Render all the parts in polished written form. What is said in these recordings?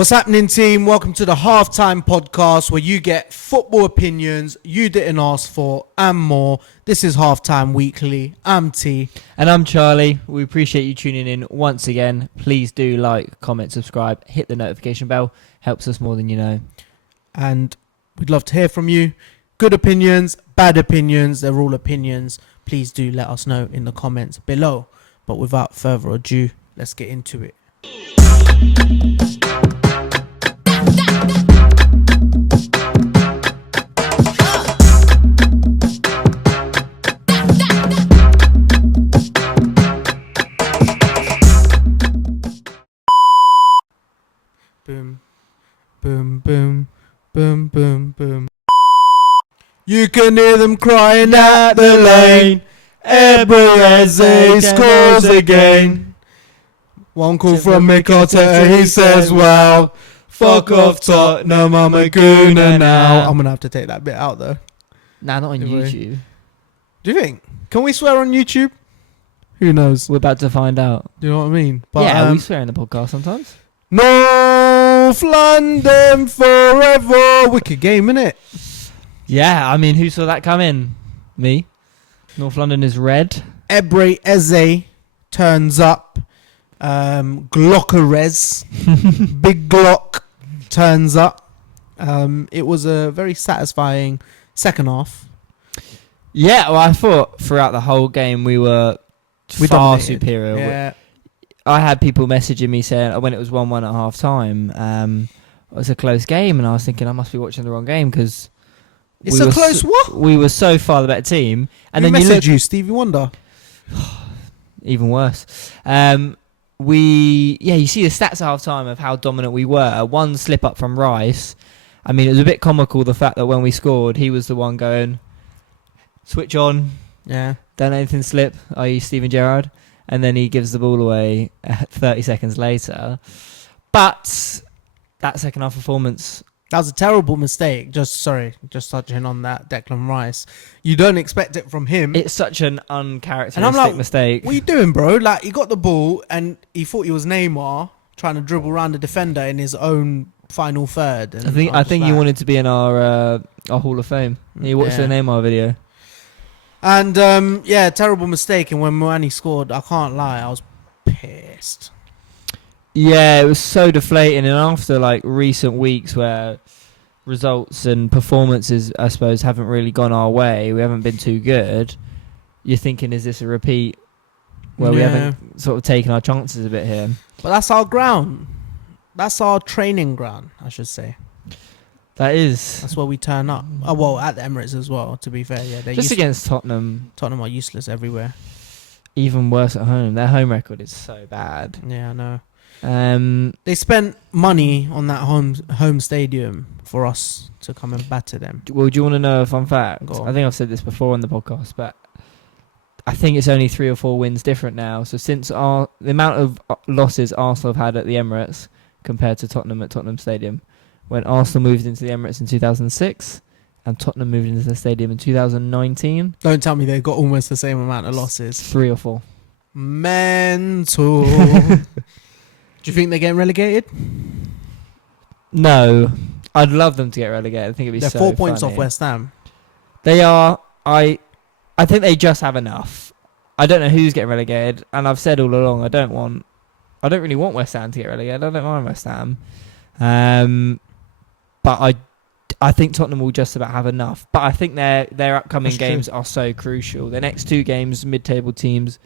What's happening, team? Welcome to the Halftime Podcast, where you get football opinions you didn't ask for and more. This is Halftime Weekly. I'm T. And I'm Charlie. We appreciate you tuning in once again. Please do like, comment, subscribe, hit the notification bell. Helps us more than you know. And we'd love to hear from you. Good opinions, bad opinions, they're all opinions. Please do let us know in the comments below. But without further ado, let's get into it. Boom, boom, boom, boom, boom, boom. You can hear them crying at the lane. Ebreze scores again. One call from Mick Arteta, he says, wow, fuck off Tottenham, I'm a gooner now. I'm going to have to take that bit out though. Nah, not on YouTube. Do you think? Can we swear on YouTube? Who knows? We're about to find out. Do you know what I mean? But, yeah, we swear in the podcast sometimes. North London forever. Wicked game, innit? Yeah, I mean, who saw that come in? Me. North London is red. Ebreze turns up. Glockerez, Big Glock turns up. It was a very satisfying second half. Yeah, well, I thought throughout the whole game we far dominated. superior. Yeah. I had people messaging me saying when it was 1-1 at half time, it was a close game, and I was thinking I must be watching the wrong game because It's a close what? We were so far the better team, and Who then messaged you, Stevie Wonder? Even worse. You see the stats at half time of how dominant we were. One slip up from Rice. I mean, it was a bit comical the fact that when we scored, he was the one going, switch on, Yeah. don't let anything slip, i.e. Steven Gerrard, and then he gives the ball away 30 seconds later. But that second half performance, That was a terrible mistake. Just touching on that, Declan Rice. You don't expect it from him. it's such an uncharacteristic And I'm like, mistake. What are you doing, bro? Like, he got the ball and he thought he was Neymar trying to dribble around the defender in his own final third. And I think you wanted to be in our Hall of Fame. You watched the Neymar video. And, terrible mistake. And when Moani scored, I can't lie, I was pissed. Yeah, it was so deflating, and after like recent weeks where results and performances, I suppose, haven't really gone our way, we haven't been too good, you're thinking, is this a repeat where we haven't sort of taken our chances a bit here? But that's our ground. That's our training ground, I should say. That is. That's where we turn up. Oh, well, at the Emirates as well, to be fair. Yeah, just against Tottenham. Tottenham are useless everywhere. Even worse at home. Their home record is so bad. Yeah, I know. They spent money on that home stadium for us to come and batter them. Well, do you want to know a fun fact? Go on. I think I've said this before on the podcast, but I think it's only 3 or 4 wins different now. So since the amount of losses Arsenal have had at the Emirates compared to Tottenham at Tottenham Stadium, when Arsenal moved into the Emirates in 2006 and Tottenham moved into the stadium in 2019. Don't tell me they got almost the same amount of losses. 3 or 4. Mental. Do you think they're getting relegated? No. I'd love them to get relegated. I think it'd be They're so 4 points funny. off West Ham. They are. I think they just have enough. I don't know who's getting relegated, and I've said all along I don't really want West Ham to get relegated. I don't mind West Ham. But I think Tottenham will just about have enough. But I think their upcoming games are so crucial. The next 2 games, mid-table teams,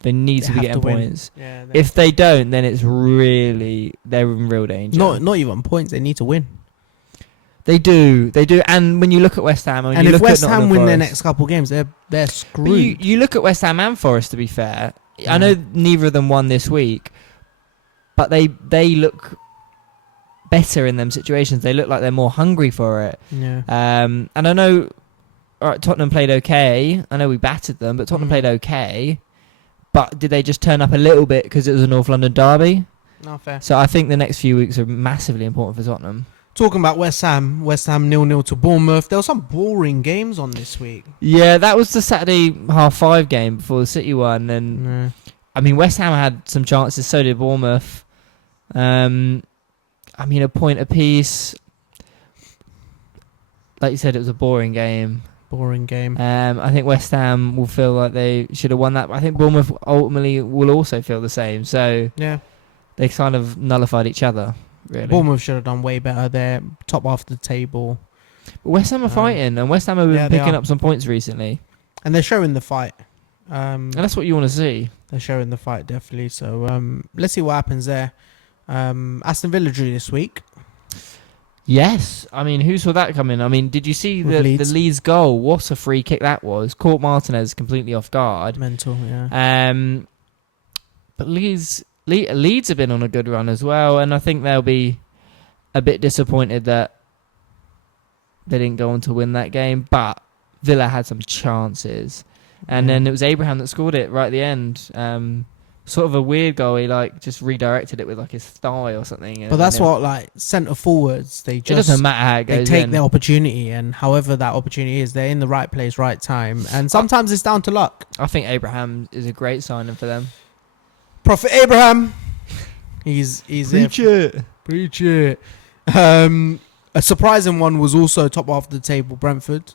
they need to be getting points. Yeah, if they don't, then it's really, they're in real danger. Not even points. They need to win. They do. And when you look at West Ham, and if West Ham win their next couple games, they're screwed. But you look at West Ham and Forest. To be fair, I know neither of them won this week, but they look better in them situations. They look like they're more hungry for it. Yeah. And I know, all right, Tottenham played okay. I know we battered them, but Tottenham played okay. But did they just turn up a little bit because it was a North London derby? No, fair. So I think the next few weeks are massively important for Tottenham. Talking about West Ham 0-0 to Bournemouth. There were some boring games on this week. Yeah, that was the Saturday 5:30 game before the City one. And I mean, West Ham had some chances, so did Bournemouth. I mean, a point apiece. Like you said, it was a boring game. I think West Ham will feel like they should have won that. But I think Bournemouth ultimately will also feel the same. So Yeah. they kind of nullified each other, really. Bournemouth should have done way better. They're top half of the table. But West Ham are fighting, and West Ham have been picking up some points recently. And they're showing the fight. And that's what you want to see. They're showing the fight, definitely. So let's see what happens there. Aston Villa drew this week. Yes. I mean, who saw that coming? I mean, did you see the Leeds goal? What a free kick that was. Caught Martinez completely off guard. Mental, yeah. But Leeds have been on a good run as well, and I think they'll be a bit disappointed that they didn't go on to win that game. But Villa had some chances. And then it was Abraham that scored it right at the end. Sort of a weird goal. He just redirected it with his thigh or something. But that's what centre forwards. It doesn't matter how it goes. They take the opportunity, and however that opportunity is, they're in the right place, right time. And sometimes it's down to luck. I think Abraham is a great signing for them. Prophet Abraham. He's Preach it. A surprising one was also top half of the table, Brentford.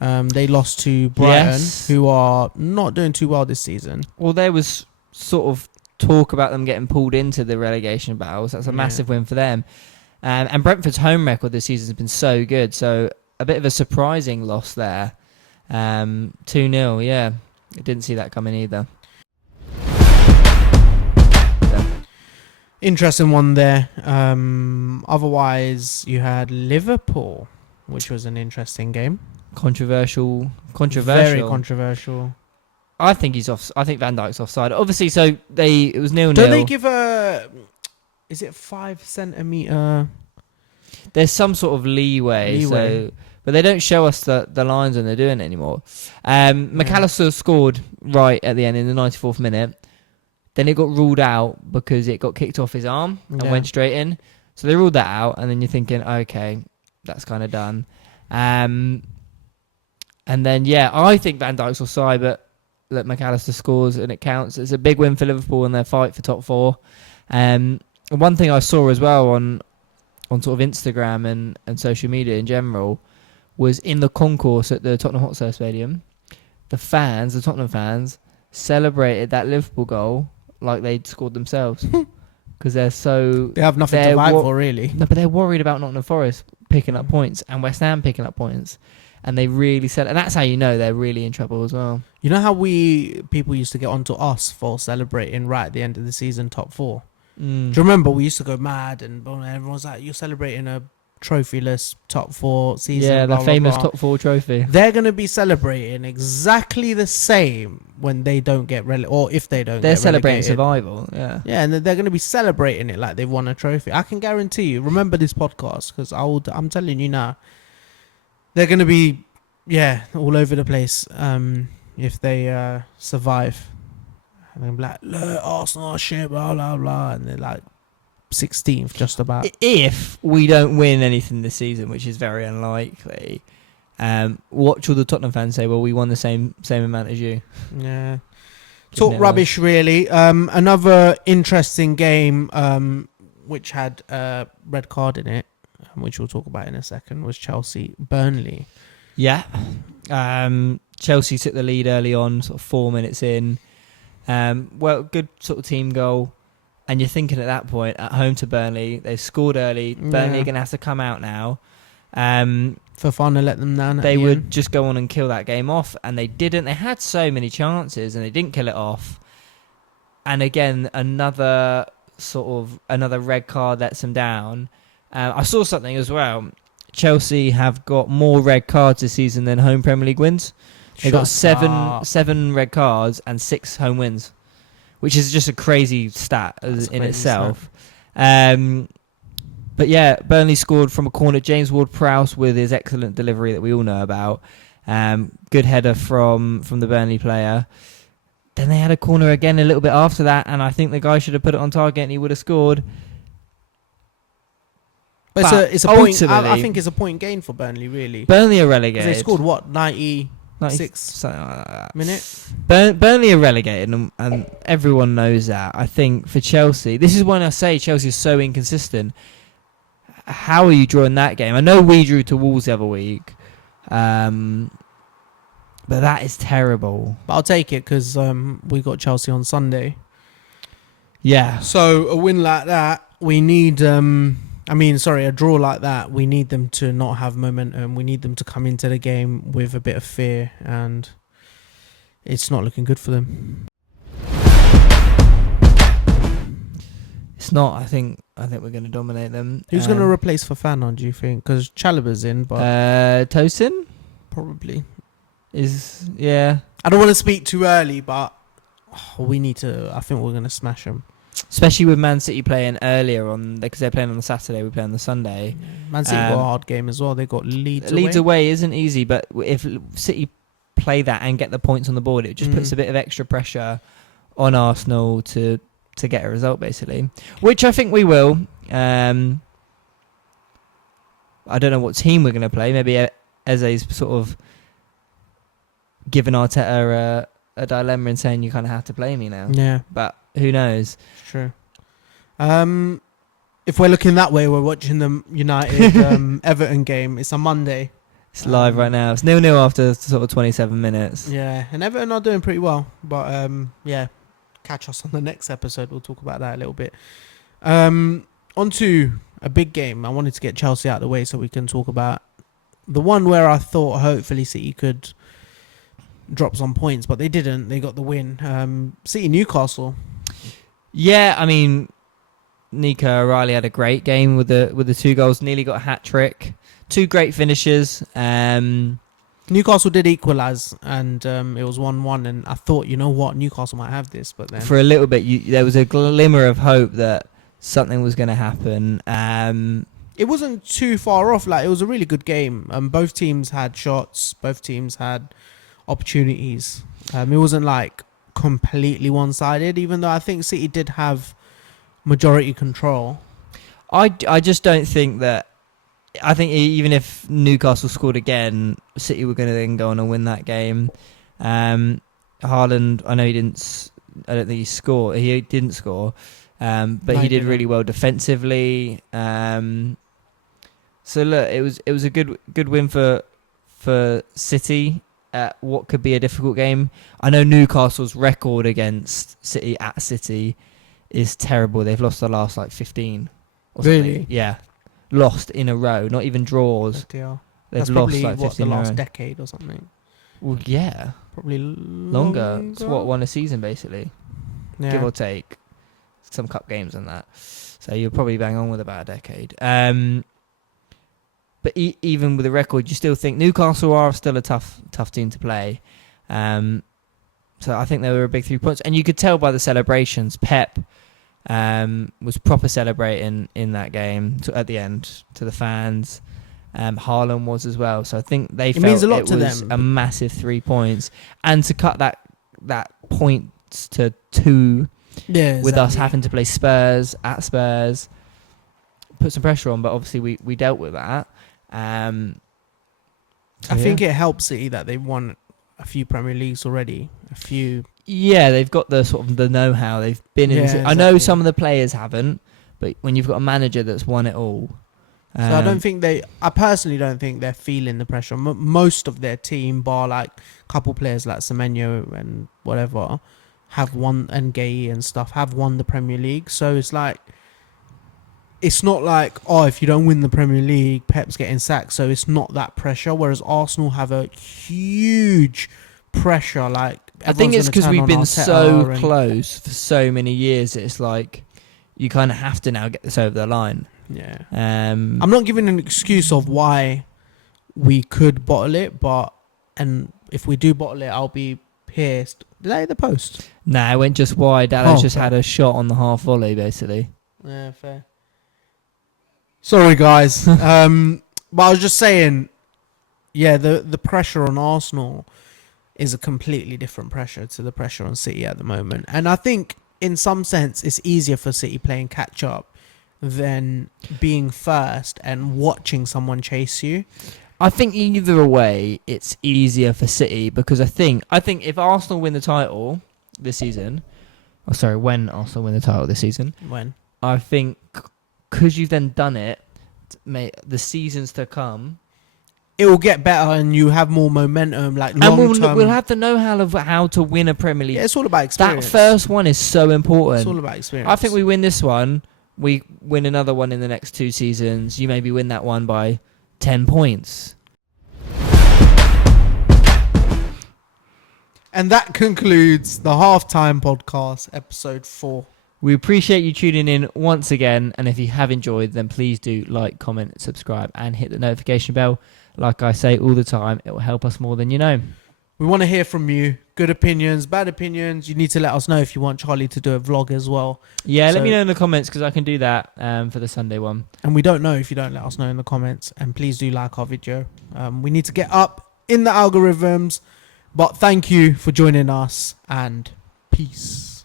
They lost to Brighton, who are not doing too well this season. Well, there was sort of talk about them getting pulled into the relegation battles. That's a massive win for them. And Brentford's home record this season has been so good. So a bit of a surprising loss there. 2-0, yeah. I didn't see that coming either. Interesting one there. Otherwise, you had Liverpool, which was an interesting game. Controversial. Very controversial. I think he's off. I think Van Dijk's offside. Obviously, so it was 0-0. Don't they give is it 5 centimetre? There's some sort of leeway. So, but they don't show us the lines when they're doing it anymore. McAllister scored right at the end in the 94th minute. Then it got ruled out because it got kicked off his arm and went straight in. So they ruled that out, and then you're thinking, okay, that's kind of done. And then, I think Van Dijk's offside, but look, McAllister scores and it counts. It's a big win for Liverpool in their fight for top 4. One thing I saw as well on sort of Instagram and social media in general was in the concourse at the Tottenham Hotspur Stadium, the Tottenham fans, celebrated that Liverpool goal like they'd scored themselves. Because they have nothing to fight for, really. No, but they're worried about Nottingham Forest picking up points and West Ham picking up points. And they really said, and that's how you know they're really in trouble as well. You know how people used to get onto us for celebrating right at the end of the season, top 4? Do you remember we used to go mad and everyone's like, you're celebrating a trophyless top 4 season. Yeah, the famous top 4 trophy. They're going to be celebrating exactly the same when they don't get relegated, or if they don't. They're celebrating survival. Yeah, and they're going to be celebrating it like they've won a trophy. I can guarantee you. Remember this podcast, because I'm telling you now. They're going to be, all over the place if they survive. And they'll be like, look, Arsenal shit, blah, blah, blah. And they're like 16th, just about. If we don't win anything this season, which is very unlikely, watch all the Tottenham fans say, well, we won the same amount as you. Yeah. Talk rubbish, really. Another interesting game which had a red card in it, which we'll talk about in a second, was Chelsea-Burnley. Yeah. Chelsea took the lead early on, sort of 4 minutes in. Good sort of team goal. And you're thinking at that point, at home to Burnley, they've scored early. Burnley are going to have to come out now. Fofana let them down. They would just go on and kill that game off, and they didn't. They had so many chances, and they didn't kill it off. And again, another red card lets them down. I saw something as well. Chelsea have got more red cards this season than home Premier League wins. They've got seven red cards and 6 home wins, which is just a crazy stat in itself. But yeah, Burnley scored from a corner. James Ward-Prowse with his excellent delivery that we all know about. Good header from the Burnley player. Then they had a corner again a little bit after that, and I think the guy should have put it on target and he would have scored. But it's a point. I think it's a point gain for Burnley, really. Burnley are relegated. They scored what, 96 minute? Burnley are relegated, and everyone knows that. I think for Chelsea, this is when I say Chelsea is so inconsistent. how are you drawing that game? I know we drew to Wolves the other week, but that is terrible. But I'll take it because we got Chelsea on Sunday. Yeah. So a win like that, we need. A draw like that, we need them to not have momentum. We need them to come into the game with a bit of fear, and it's not looking good for them. It's not. I think we're going to dominate them. Who's going to replace Fofana, do you think? Because Chalobah's in, but Tosin probably is. Yeah. I don't want to speak too early, but we need to. I think we're going to smash them. Especially with Man City playing earlier on, because they're playing on the Saturday, we play on the Sunday. Man City got a hard game as well. They got Leeds away. Leeds away isn't easy, but if City play that and get the points on the board, it just puts a bit of extra pressure on Arsenal to get a result, basically. Which I think we will. I don't know what team we're going to play. Maybe Eze's sort of given Arteta a dilemma and saying you kind of have to play me now. Yeah. But who knows? It's true. If we're looking that way, we're watching the United Everton game. It's a Monday. It's live right now. It's 0-0 after sort of 27 minutes. Yeah, and Everton are doing pretty well. But yeah, catch us on the next episode. We'll talk about that a little bit. On to a big game. I wanted to get Chelsea out of the way so we can talk about the one where I thought hopefully City could drop some points, but they didn't. They got the win. City Newcastle. Yeah, I mean, Nico O'Reilly had a great game with the 2 goals. Nearly got a hat trick. 2 great finishes. Newcastle did equalise, and it was 1-1. And I thought, you know what, Newcastle might have this, but then for a little bit, there was a glimmer of hope that something was going to happen. It wasn't too far off. Like, it was a really good game. Both teams had shots. Both teams had opportunities. It wasn't like completely one-sided, even though I think City did have majority control. I just don't think that. I think even if Newcastle scored again, City were going to then go on and win that game. Haaland, I know he didn't. I don't think he scored. He didn't score, but he did really well defensively. So look, it was a good win for City at what could be a difficult game. I know Newcastle's record against City at City is terrible. They've lost the last 15 or something. Really? Yeah. Lost in a row, not even draws. They've That's lost probably 15 the last in a row. decade or something. Well, yeah. Probably Longer. It's one a season, basically. Yeah. Give or take. Some cup games and that. So you'll probably bang on with about a decade. But even with the record, you still think Newcastle are still a tough team to play. So I think they were a big 3 points. And you could tell by the celebrations, Pep was proper celebrating in that game at the end to the fans. Haaland was as well. So I think they felt means a lot it to was them. a massive 3 points. And to cut that points to 2 with us having to play Spurs at Spurs, put some pressure on, but obviously we dealt with that. I think it helps City that they've won a few Premier Leagues already. A few. Yeah, they've got the sort of the know-how. They've been in. Yeah, I know exactly. some of the players haven't, but when you've got a manager that's won it all, So I don't think I personally don't think they're feeling the pressure. Most of their team, bar a couple players like Semenyo and whatever, have won, and Gay and stuff have won the Premier League. So it's not like, oh, if you don't win the Premier League, Pep's getting sacked. So it's not that pressure. Whereas Arsenal have a huge pressure. I think it's because we've been so close for so many years. It's like you kind of have to now get this over the line. Yeah. I'm not giving an excuse of why we could bottle it, and if we do bottle it, I'll be pissed. Did I hit the post? Nah, it went just wide. Dallas just had a shot on the half volley, basically. Yeah, fair. Sorry, guys. But I was just saying, yeah, the pressure on Arsenal is a completely different pressure to the pressure on City at the moment. And I think, in some sense, it's easier for City playing catch-up than being first and watching someone chase you. I think either way, it's easier for City because I think if Arsenal win the title this season, when Arsenal win the title this season, When? I think because you've then done it, the seasons to come. It will get better, and you have more momentum, like And long term. we'll have the know-how of how to win a Premier League. Yeah, it's all about experience. That first one is so important. It's all about experience. I think we win this one. We win another one in the next 2 seasons. You maybe win that one by 10 points. And that concludes the Halftime Podcast, episode 4. We appreciate you tuning in once again. And if you have enjoyed, then please do like, comment, subscribe, and hit the notification bell. Like I say all the time, it will help us more than you know. We want to hear from you. Good opinions, bad opinions. You need to let us know if you want Charlie to do a vlog as well. Yeah, let me know in the comments, because I can do that for the Sunday one. And we don't know if you don't let us know in the comments. And please do like our video. We need to get up in the algorithms. But thank you for joining us, and peace.